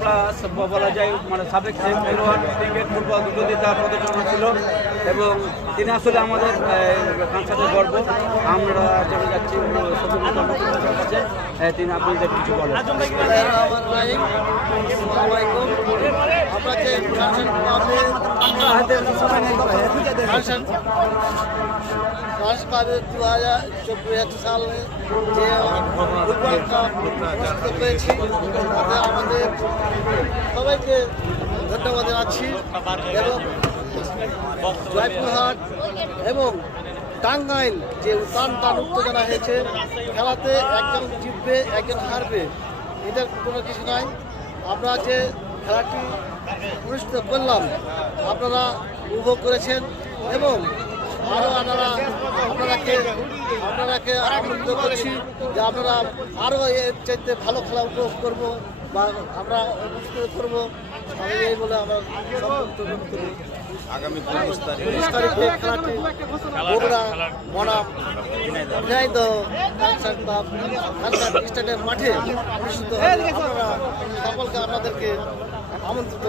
Plus বলা যায় মানে সাবেক খেলোয়াড় ক্রিকেট ফুটবল দুটো দিয়ে তার প্রদর্শন ছিল এবং তিনি আসলে আমাদের কাছে গর্ব। আমরা চলে যাচ্ছি কাছে, তিনি আপনাদের কিছু বলেন। ক্লাবে 2024 সালে যে ফুটবল কাপ পেয়েছি তাতে আমাদের সবাইকে ধন্যবাদ জানাচ্ছি এবং জয়পুরহাট এবং টাঙ্গাইল যে টান উত্তেজনা হয়েছে খেলাতে একজন জিতবে একজন হারবে, এটা কোনো কিছু নয়। আমরা যে খেলাটি অনুষ্ঠিত করলাম আপনারা উপভোগ করেছেন এবং আরও আপনারাকে আনন্দ করছি যে আপনারা আরও এর চাইতে ভালো খেলা উপভোগ করবো বা আমরা অনুষ্ঠিত করবো। আমি এই বলে আমরা আগামী 19 তারিখে খেলাটি বগুড়া বনাম ঝিনাইদহ স্টেডিয়াম মাঠে অনুষ্ঠিত হবে। আপনারা সকলকে আপনাদেরকে আমন্ত্রিত।